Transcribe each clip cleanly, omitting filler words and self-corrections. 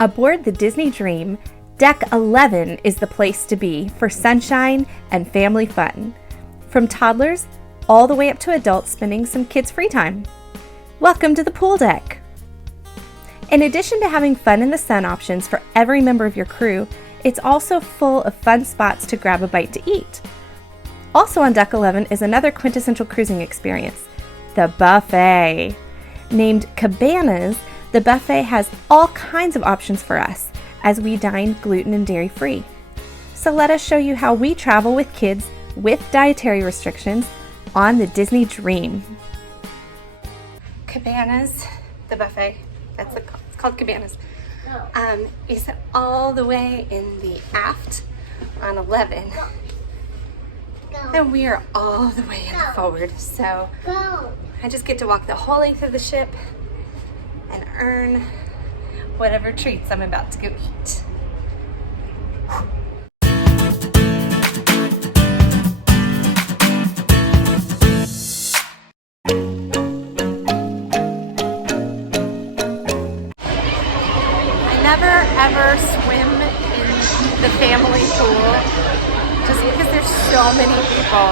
Aboard the Disney Dream, Deck 11 is the place to be for sunshine and family fun. From toddlers all the way up to adults spending some kids' free time. Welcome to the pool deck! In addition to having fun in the sun options for every member of your crew, it's also full of fun spots to grab a bite to eat. Also on Deck 11 is another quintessential cruising experience, the buffet. Named Cabanas, the buffet has all kinds of options for us as we dine gluten and dairy free. So let us show you how we travel with kids with dietary restrictions on the Disney Dream. Cabanas, the buffet, it's called Cabanas, is all the way in the aft on 11. And we are all the way in the forward, so I just get to walk the whole length of the ship and earn whatever treats I'm about to go eat. I never ever swim in the family pool just because there's so many people.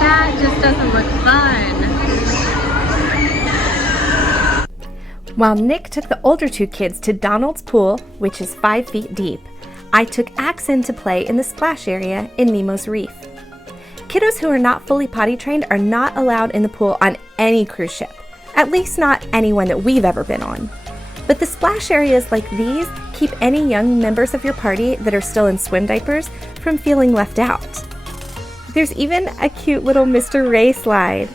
That just doesn't look fun. While Nick took the older two kids to Donald's pool, which is 5 feet deep, I took Axon to play in the splash area in Nemo's Reef. Kiddos who are not fully potty trained are not allowed in the pool on any cruise ship, at least not any one that we've ever been on. But the splash areas like these keep any young members of your party that are still in swim diapers from feeling left out. There's even a cute little Mr. Ray slide.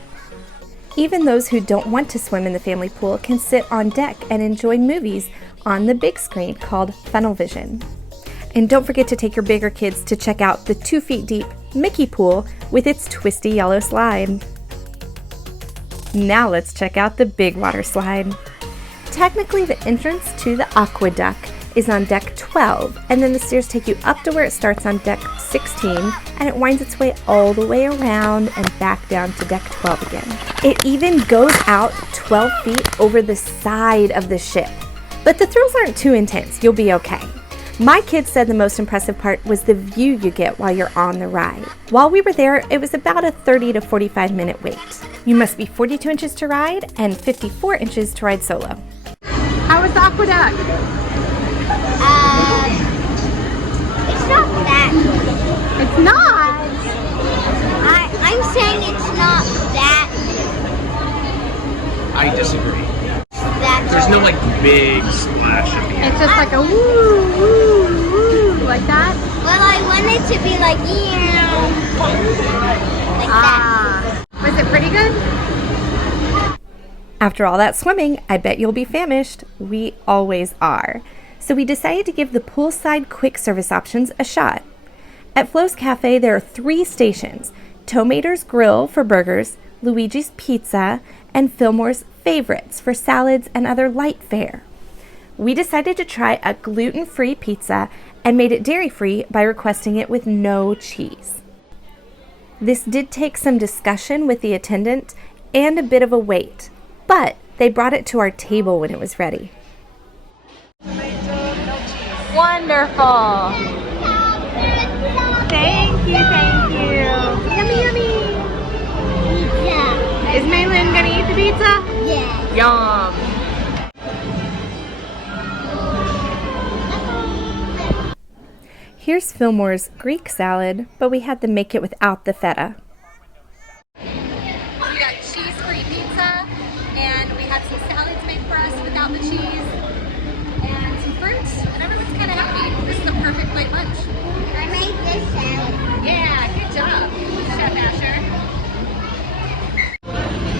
Even those who don't want to swim in the family pool can sit on deck and enjoy movies on the big screen called Funnel Vision. And don't forget to take your bigger kids to check out the 2 feet deep Mickey pool with its twisty yellow slide. Now let's check out the big water slide. Technically, the entrance to the Aquaduck is on deck 12, and then the stairs take you up to where it starts on deck 16, and it winds its way all the way around and back down to deck 12 again. It even goes out 12 feet over the side of the ship. But the thrills aren't too intense, you'll be okay. My kids said the most impressive part was the view you get while you're on the ride. While we were there, it was about a 30 to 45 minute wait. You must be 42 inches to ride and 54 inches to ride solo. How was the Aquaduck? It's not that good. It's not? I'm saying it's not that I disagree. that There's no like big splash at the end. It's just like a woo, woo, woo, like that? Well, I want it to be like, like that. Was it pretty good? After all that swimming, I bet you'll be famished. We always are. So we decided to give the poolside quick service options a shot. At Cove Cafe, there are 3 stations: Tomater's Grill for burgers, Luigi's Pizza, and Fillmore's Favorites for salads and other light fare. We decided to try a gluten-free pizza and made it dairy-free by requesting it with no cheese. This did take some discussion with the attendant and a bit of a wait, but they brought it to our table when it was ready. Wonderful! Thank you, thank you! Yummy, yummy! Pizza. Is Maylin gonna eat the pizza? Yeah. Yum! Here's Fillmore's Greek salad, but we had to make it without the feta. We got cheese-free pizza, and we had some salads made for us without the cheese, and some fruits, and everyone's kind of happy. This is the perfect light lunch. I made this salad. Yeah, good job, Chef Asher.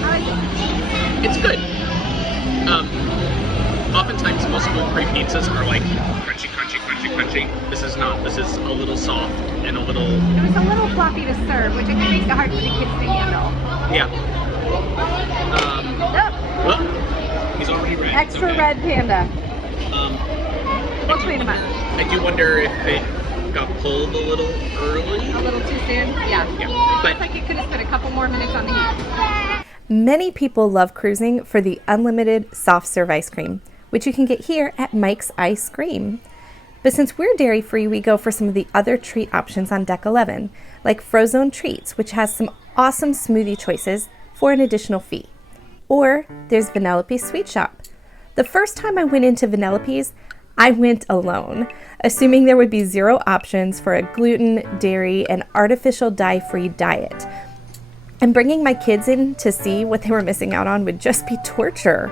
How is it? It's good. Oftentimes most gluten-free pizzas are like crunchy, crunchy, crunchy, crunchy. This is not. This is a little soft and a little. It was a little floppy to serve, which I think makes it hard for the kids to handle. Yeah. Well, he's already red. Extra Okay. red panda. We'll I clean them up. I do wonder if it got pulled a little early. A little too soon? Yeah. Yeah, but Looks like it could have spent a couple more minutes on the heat. Many people love cruising for the unlimited soft serve ice cream, which you can get here at Mike's Ice Cream. But since we're dairy-free, we go for some of the other treat options on Deck 11, like Frozone Treats, which has some awesome smoothie choices for an additional fee. Or there's Vanellope Sweet Shop. The first time I went into Vanellope's, I went alone, assuming there would be 0 options for a gluten, dairy, and artificial dye-free diet. And bringing my kids in to see what they were missing out on would just be torture.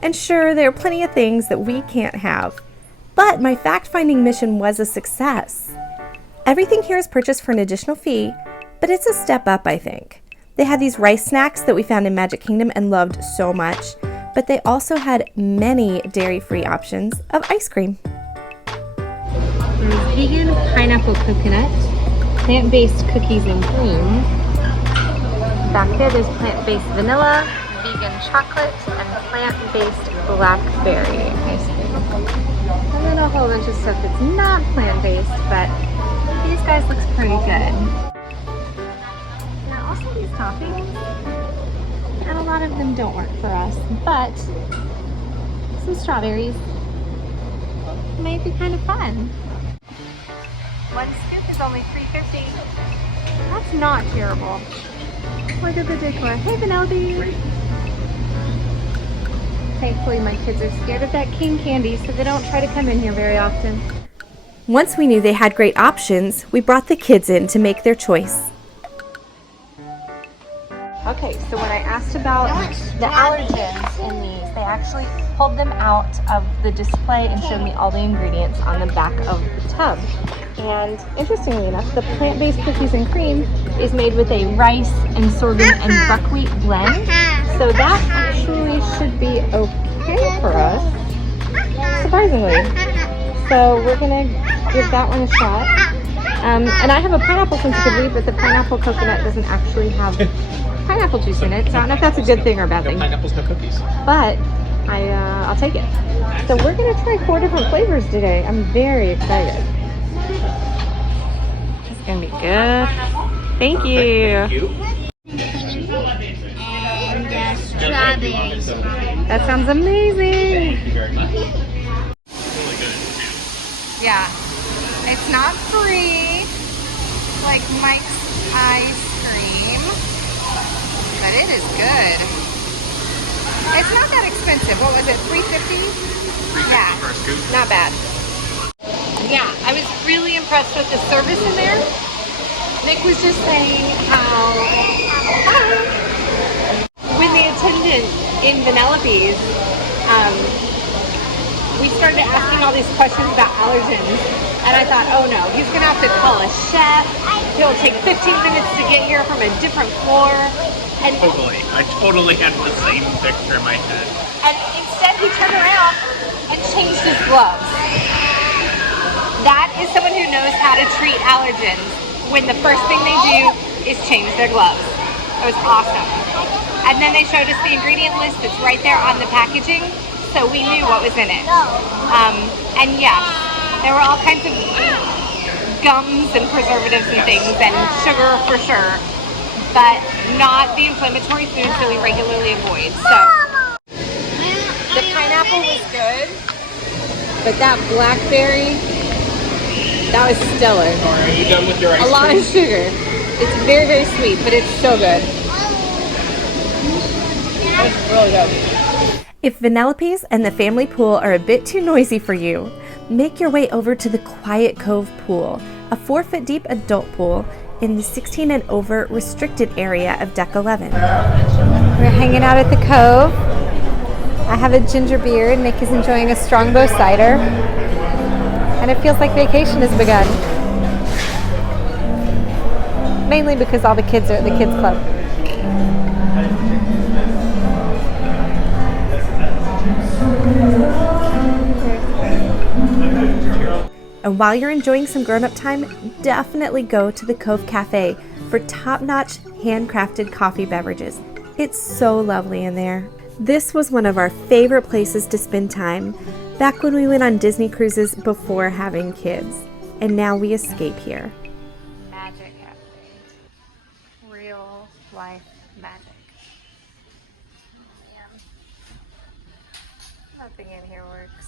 And sure, there are plenty of things that we can't have. But my fact-finding mission was a success. Everything here is purchased for an additional fee, but it's a step up, I think. They had these rice snacks that we found in Magic Kingdom and loved so much, but they also had many dairy-free options of ice cream. There's vegan pineapple coconut, plant-based cookies and cream. Back there, there's plant-based vanilla, vegan chocolate, and plant-based blackberry ice cream. And then a whole bunch of stuff that's not plant-based, but these guys looks pretty good. There are also these toppings, and a lot of them don't work for us, but some strawberries might be kind of fun. One scoop is only $3.50. That's not terrible. Look at the decor. Hey, Vanellope! Thankfully, my kids are scared of that king candy, so they don't try to come in here very often. Once we knew they had great options, we brought the kids in to make their choice. Okay, so when I asked about the allergens in these, they actually pulled them out of the display and showed me all the ingredients on the back of the tub. And interestingly enough, the plant-based cookies and cream is made with a rice and sorghum and buckwheat blend. So that actually should be okay for us, surprisingly. So we're gonna give that one a shot. And I have a pineapple sensitivity, but the pineapple coconut doesn't actually have pineapple juice in it. So I don't know if that's a good thing or a bad thing. No pineapples, no cookies. But I'll take it. So we're gonna try 4 different flavors today. I'm very excited. It's gonna be good. Thank you. Thank you. And strawberries. That sounds amazing. Thank you very much. Really good too. Yeah. It's not free like Mike's ice cream, but it is good. It's not that expensive. What was it, $3.50? Yeah, For a scoop. not bad. Yeah, I was really impressed with the service in there. Nick was just saying how when the attendant in Vanellope's, we started asking all these questions about allergens, and I thought, oh no, he's gonna have to call a chef. It'll take 15 minutes to get here from a different floor. And Totally. I totally had the same picture in my head. And instead he turned around and changed his gloves. That is someone who knows how to treat allergens when the first thing they do is change their gloves. It was awesome. And then they showed us the ingredient list that's right there on the packaging, so we knew what was in it. And yes, there were all kinds of gums and preservatives and things and sugar for sure, but not the inflammatory foods that we regularly avoid. So the pineapple was good, but that blackberry, that was stellar. Are you done with your ice A lot cream? of sugar. It's very, very sweet, but it's so good. It's really good. If Vanellope's and the family pool are a bit too noisy for you, make your way over to the Quiet Cove Pool, a 4-foot deep adult pool in the 16 and over restricted area of Deck 11. We're hanging out at the Cove. I have a ginger beer and Nick is enjoying a Strongbow cider. And it feels like vacation has begun. Mainly because all the kids are at the kids club. And while you're enjoying some grown-up time, definitely go to the Cove Cafe for top-notch handcrafted coffee beverages. It's so lovely in there. This was one of our favorite places to spend time back when we went on Disney cruises before having kids. And now we escape here. Magic Cafe. Real life magic. Nothing in here works.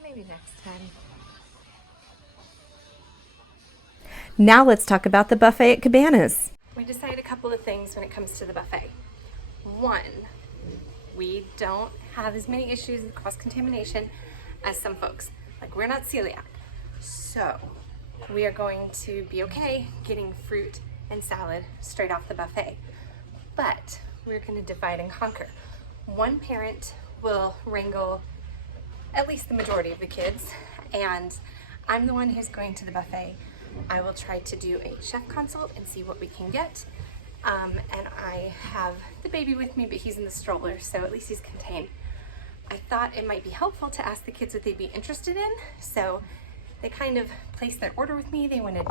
Maybe next time. Now let's talk about the buffet at Cabanas. We decided a couple of things when it comes to the buffet. One, we don't have as many issues with cross-contamination as some folks. Like, we're not celiac. So we are going to be okay getting fruit and salad straight off the buffet. But we're going to divide and conquer. One parent will wrangle at least the majority of the kids, and I'm the one who's going to the buffet. I will try to do a chef consult and see what we can get. And I have the baby with me, but he's in the stroller, so at least he's contained. I thought it might be helpful to ask the kids what they'd be interested in, so they kind of placed their order with me. They wanted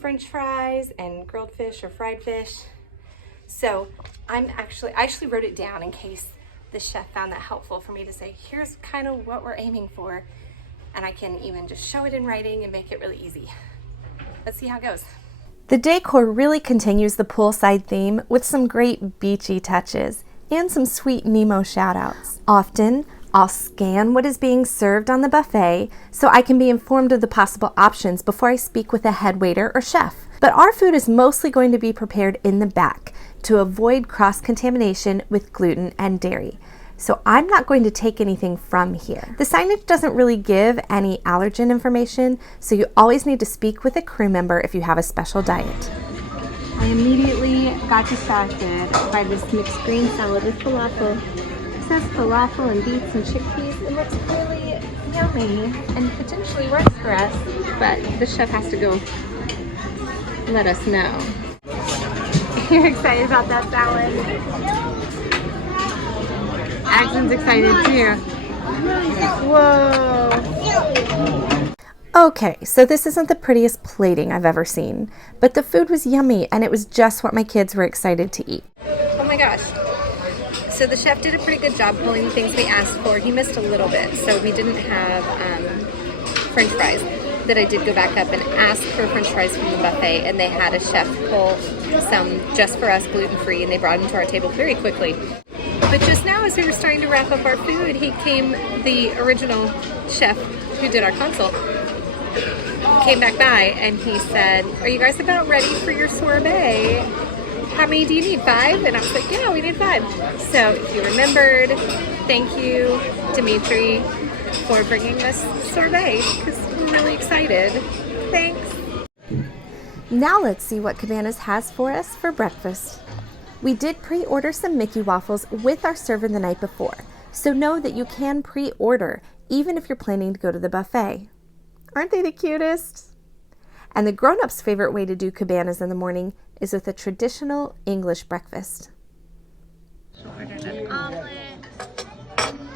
French fries and grilled fish or fried fish. So I actually wrote it down in case the chef found that helpful for me to say, here's kind of what we're aiming for. And I can even just show it in writing and make it really easy. Let's see how it goes. The decor really continues the poolside theme with some great beachy touches and some sweet Nemo shout-outs. Often, I'll scan what is being served on the buffet so I can be informed of the possible options before I speak with a head waiter or chef. But our food is mostly going to be prepared in the back to avoid cross-contamination with gluten and dairy. So I'm not going to take anything from here. The signage doesn't really give any allergen information, so you always need to speak with a crew member if you have a special diet. I immediately got distracted by this mixed green salad with falafel. It says falafel and beets and chickpeas. It looks really yummy and potentially works for us, but the chef has to go let us know. You're excited about that salad? Axon's excited too. Whoa! Okay, so this isn't the prettiest plating I've ever seen, but the food was yummy and it was just what my kids were excited to eat. Oh my gosh. So the chef did a pretty good job pulling the things we asked for. He missed a little bit, so we didn't have French fries. That I did go back up and ask for French fries from the buffet, and they had a chef pull some just for us, gluten free, and they brought them to our table very quickly. But just now, as we were starting to wrap up our food, the original chef who did our consult, came back by and he said, "Are you guys about ready for your sorbet? How many do you need, 5?" And I was like, "Yeah, we need 5. So if you remembered, thank you, Dimitri, for bringing us sorbet, because we're really excited. Thanks. Now let's see what Cabanas has for us for breakfast. We did pre-order some Mickey waffles with our server the night before, so know that you can pre-order even if you're planning to go to the buffet. Aren't they the cutest? And the grown-ups' favorite way to do Cabanas in the morning is with a traditional English breakfast. Ordered an omelet,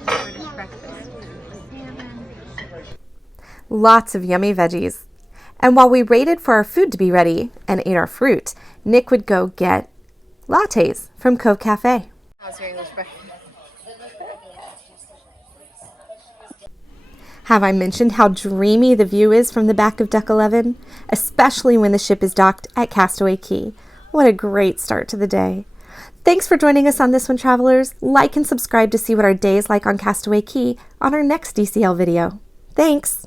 British breakfast, salmon. Lots of yummy veggies. And while we waited for our food to be ready and ate our fruit, Nick would go get lattes from Cove Cafe. How's your English breakfast? Have I mentioned how dreamy the view is from the back of Deck 11? Especially when the ship is docked at Castaway Cay. What a great start to the day. Thanks for joining us on this one, travelers. Like and subscribe to see what our day is like on Castaway Cay on our next DCL video. Thanks!